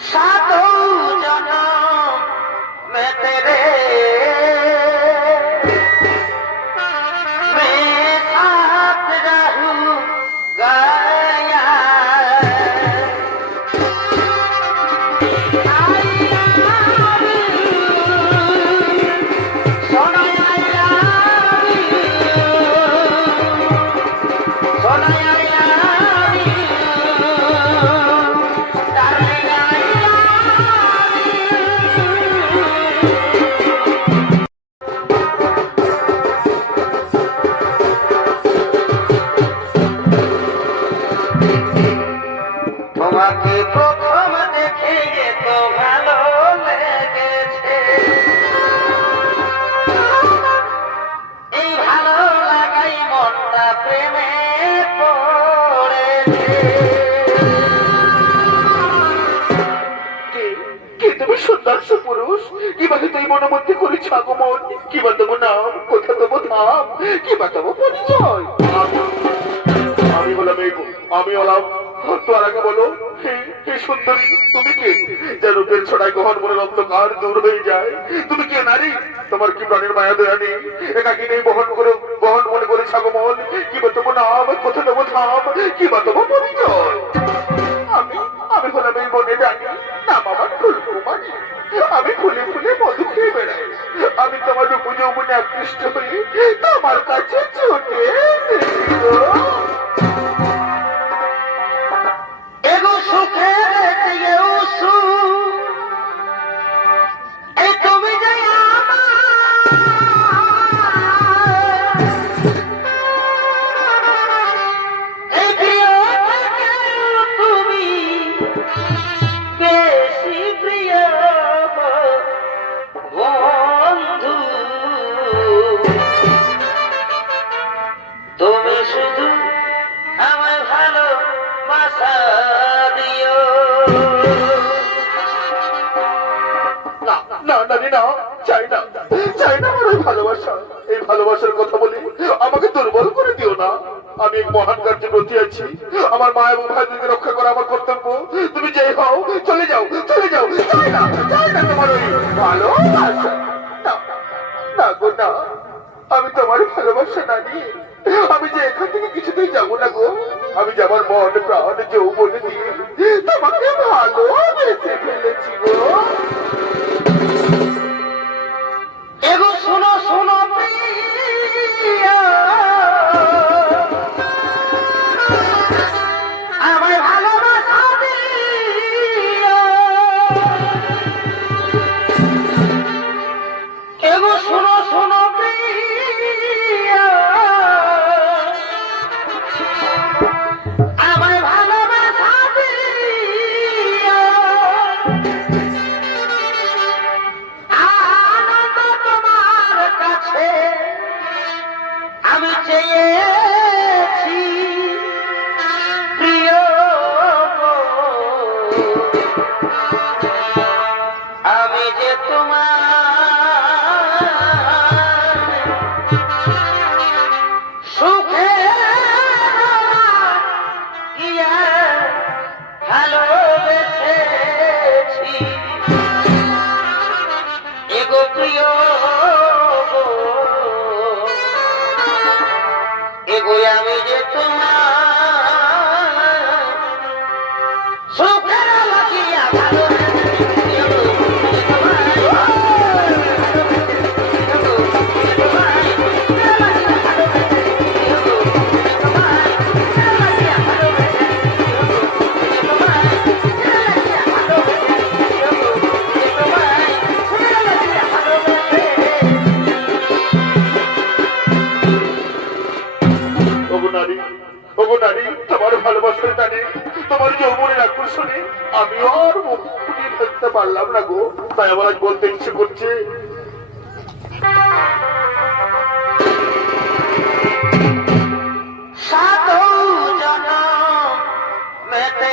সাধু জন মেতে রে তোমাকে প্রথম দেখে তো ভালো লেগেছে। এই ভালো লাগাই মনটা প্রেমে পড়েছে। তুমি সুন্দর সুপুরুষ? কীভাবে তুই মনোমধ্যে করেছ আগমন? কিবা দেবো নাম? কোথা দেবো ধাম কিবা দেবো পরিচয়? আমি হলাম আমি হলাম আগে বলো সুন্দরী, তুমি কে? গহন দূর হয়ে যায়। তুমি কে নারী? তোমার কি মায়া নেই? নেই বহন করে, বহন মনে করে ছাগমন কিবা দেবো নাম, কোথা দেবো ধাম কিবা দেবো পরিচয়? আমি আমি হলাম এই বনে ডাকি নাম আমার আমি ফুলে ফুলে মধু খেয়ে বেড়াই। আমি তোমার যৌবনে আকৃষ্ট হয়ে তোমার কাছে ছুটে। শুধু আমায় ভালো দিও। আমার আমাকে দুর্বল করে দিও না। আমি মহান কার্যে ব্রতী আছি আমার মা এবং ভাইদেরকে রক্ষা করা আমার কর্তব্য। তুমি যেই হও, চলে যাও চলে যাও, চাই না চাই না ভালোবাসা। না আমি তোমার ভালোবাসা না নিয়ে আমি যে এখান থেকে কিছুতেই যাব না গো। আমি যে আমার মন, প্রাণ, যৌবনে দিয়ে তোমাকে ভালো বেঁচে ফেলেছি গো। তোমার আমার আমি আর মুখ ফুটিয়ে পারলাম না গো। তাই আমার আজ বলতে ইচ্ছে করছে। সাধু জন মেতে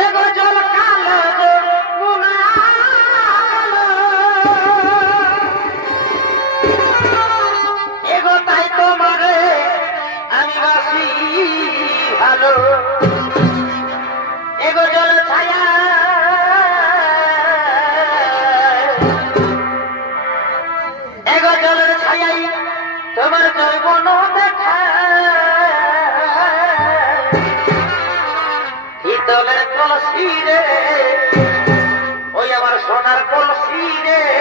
এগো জল কালো এগো তাই তোমারে আমি বাসি ভালো। এগো জল ছায়া কলসি রে। ওই আমার সোনার কলসি রে।